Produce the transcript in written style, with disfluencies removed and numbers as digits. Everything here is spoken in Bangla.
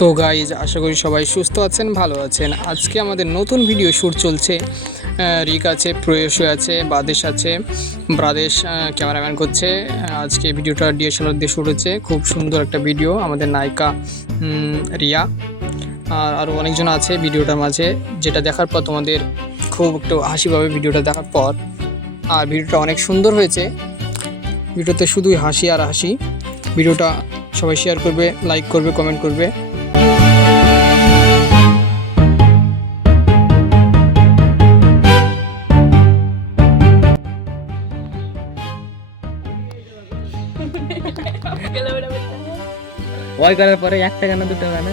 তো গাইজ আশা করি সবাই সুস্থ আছেন, ভালো আছেন। আজকে আমাদের নতুন ভিডিও শ্যুট চলছে। রিক আছে, প্রয়সী আছে, বাদেশ আছে। ব্রাদেশ ক্যামেরাম্যান করছে। আজকে ভিডিওটা ডিএসএলআর দিয়ে শ্যুট হচ্ছে। খুব সুন্দর একটা ভিডিও। আমাদের নায়িকা রিয়া আর আরও অনেকজন আছে ভিডিওটার মাঝে, যেটা দেখার পর তোমাদের খুব একটু হাসি পাবে ভিডিওটা দেখার পর। আর ভিডিওটা অনেক সুন্দর হয়েছে। ভিডিওতে শুধুই হাসি আর হাসি। ভিডিওটা সবাই শেয়ার করবে, লাইক করবে, কমেন্ট করবে। ওই করার পরে একটা গানা দুটো গানা